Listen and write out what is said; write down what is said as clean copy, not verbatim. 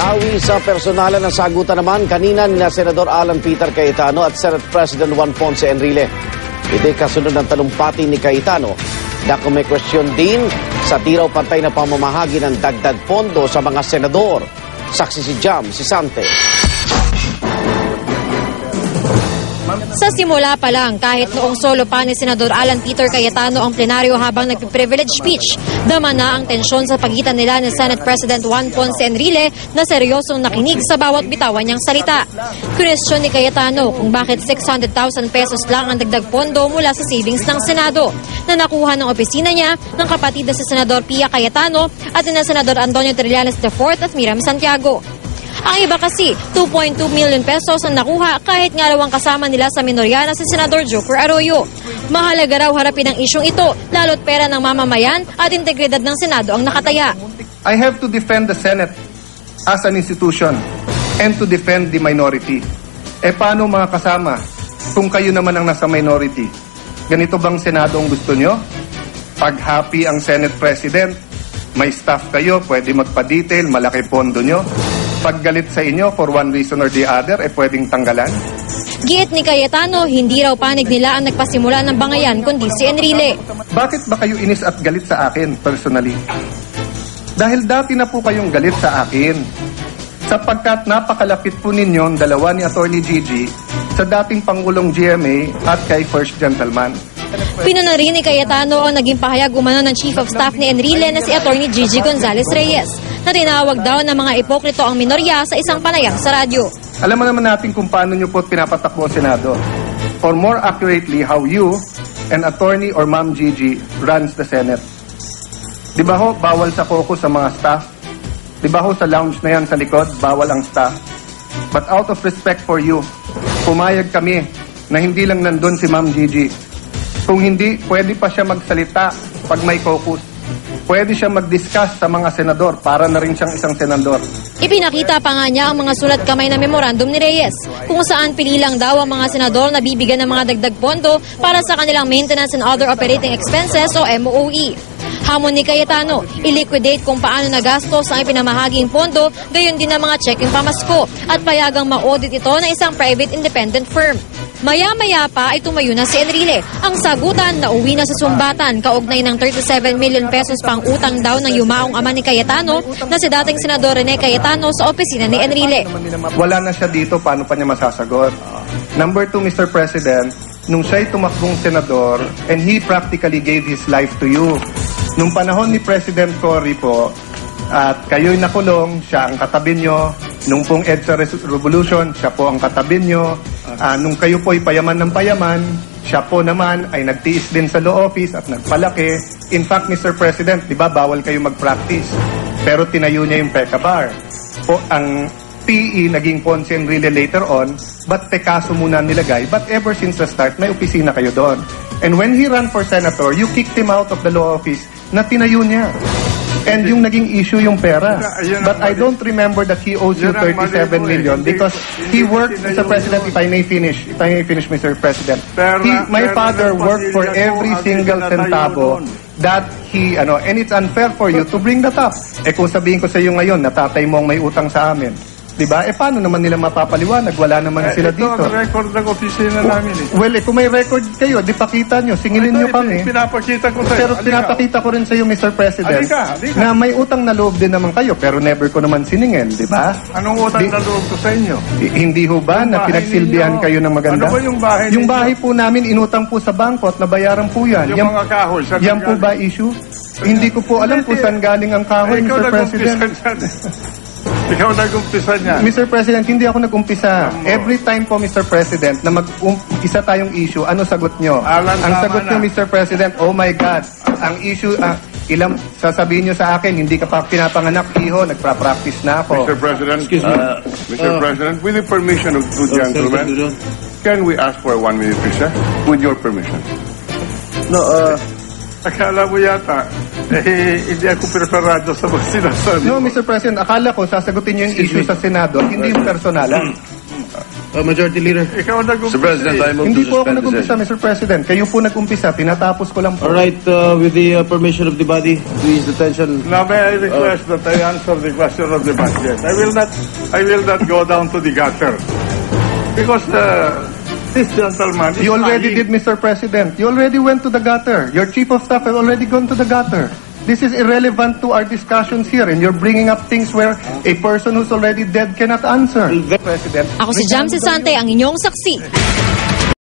Dawi sa personalan na sagutan naman kanina nila Senador Alan Peter Cayetano at Senate President Juan Ponce Enrile. Ito'y kasunod ng talumpati ni Cayetano na kung may question din sa tiraw pantay na pamamahagi ng dagdag pondo sa mga senador. Saksi si Jam Sisante. Sa simula pa lang, kahit noong solo pa ni Senador Alan Peter Cayetano ang plenaryo habang nagpiprivilege speech, dama na ang tensyon sa pagitan nila ni Senate President Juan Ponce Enrile na seryosong nakinig sa bawat bitawan niyang salita. Question ni Cayetano kung bakit 600,000 pesos lang ang dagdag pondo mula sa savings ng Senado na nakuha ng opisina niya ng kapatid na si Senador Pia Cayetano at ni Senador Antonio Trillanes IV at Miriam Santiago. Ang iba kasi, 2.2 million pesos ang nakuha kahit nga raw ang kasama nila sa minorya na si Senador Joker Arroyo. Mahalaga raw harapin ang isyong ito, lalo't pera ng mamamayan at integridad ng Senado ang nakataya. I have to defend the Senate as an institution and to defend the minority. Paano mga kasama kung kayo naman ang nasa minority? Ganito bang Senado ang gusto nyo? Pag happy ang Senate President, may staff kayo, pwede magpa-detail, malaki pondo nyo. Pag galit sa inyo for one reason or the other, pwedeng tanggalan? Giit ni Cayetano, hindi raw panig nila ang nagpasimula ng bangayan kundi si Enrile. Bakit ba kayo inis at galit sa akin personally? Dahil dati na po kayong galit sa akin. Sapagkat napakalapit po ninyo dalawa ni Atty. Gigi sa dating Pangulong GMA at kay First Gentleman. Pinuna rin ni Cayetano ang naging pahayag umano ng Chief of Staff ni Enrile na si Atty. Gigi Gonzales Reyes na tinawag daw ng mga ipokrito ang minorya sa isang panayam sa radyo. Alam mo naman natin kung paano nyo po pinapatakbo ang Senado. Or more accurately, how you and Attorney or Ma'am Gigi runs the Senate. Di ba ho, bawal sa caucus sa mga staff? Di ba ho, sa lounge na yan sa likod, bawal ang staff? But out of respect for you, pumayag kami na hindi lang nandun si Ma'am Gigi. Kung hindi, pwede pa siya magsalita pag may caucus. Pwede siya mag-discuss sa mga senador para na rin siyang isang senador. Ipinakita pa nga niya ang mga sulat kamay na memorandum ni Reyes, kung saan pinilang daw ang mga senador na bibigyan ng mga dagdag pondo para sa kanilang maintenance and other operating expenses o MOE. Hamon ni Cayetano, i-liquidate kung paano nagastos ang ipinamahaging pondo, gayon din ang mga checking pamasko at payagang ma-audit ito ng isang private independent firm. Maya-maya pa ay tumayo na si Enrile. Ang sagutan na uwi na sa sumbatan kaugnay ng 37 million pesos pang utang daw ng yumaong ama ni Cayetano na si dating Senador Rene Cayetano sa opisina ni Enrile. Wala na siya dito, paano pa niya masasagot? Number 2, Mr. President, nung siya'y tumakbong senador and he practically gave his life to you. Nung panahon ni President Cory po, at kayo'y nakulong, siya ang katabi nyo. Nung pong EDSA Revolution, siya po ang katabi nyo. Nung kayo po'y payaman ng payaman, siya po naman ay nagtiis din sa law office at nagpalaki. In fact, Mr. President, di ba bawal kayo mag-practice? Pero tinayo niya yung PECA bar. Po, ang PE naging Ponce Enrile later on, but Pecaso muna nilagay. But ever since the start, may opisina kayo doon. And when he ran for senator, you kicked him out of the law office na tinayo niya. And yung naging issue yung pera. But I don't remember that he owes you 37 million because he worked, Mr. President, if I may finish, Mr. President. My father worked for every single centavo that he, and it's unfair for you to bring that up. Kung sabihin ko sa iyo ngayon, natatay mo ang may utang sa amin. Diba? Paano naman nila mapapaliwanag? Wala naman sila dito. Ito ang record ng opisina namin. Well, kung may record kayo, di pakita nyo. Singilin nyo kami. Pinapakita ko sa'yo. Pero pinapakita ko rin sa'yo, Mr. President, na may utang na loob din naman kayo, pero never ko naman siningil, di ba? Anong utang na loob ko sa inyo? Hindi ho ba na pinagsilbihan kayo ng maganda? Ano ba yung bahay ninyo? Yung bahay po namin, inutang po sa bangko at nabayaran po yan. Yung mga kahoy. Yan po ba issue? Hindi ko po alam kung saan galing ang kahoy, Mr. President. Ikaw nag-umpisa niya. Mr. President, hindi ako nag-umpisa. Every time po, Mr. President, na mag-isa tayong issue, ano sagot nyo? Ang sagot nyo, Mr. President, oh my God, ang issue, sasabihin nyo sa akin, hindi ka pa pinapanganak, iho, nagpa-practice na ako. Mr. President, Mr. President, with the permission of two gentlemen, can we ask for 1 minute, please, sir? With your permission. No, Akala mo yata, hindi ako preparado sa mga sinasabi. No, Mr. President, akala ko sasagutin niyo yung issue sa Senado, hindi yung personalan. Majority Leader. Ikaw nag-umpisa. Mr. President, I move Hindi to po ako suspend the nag-umpisa, session. Mr. President. Kayo po nag-umpisa. Tinatapos ko lang po. All right, with the permission of the body, please attention. Now may I request that I answer the question of the budget. I will not go down to the gutter. Because this gentleman is You already lying. did, Mr. President. You already went to the gutter. Your chief of staff has already gone to the gutter. This is irrelevant to our discussions here, and you're bringing up things where a person who's already dead cannot answer. President. Ako si Jam Sante, ang inyong saksi.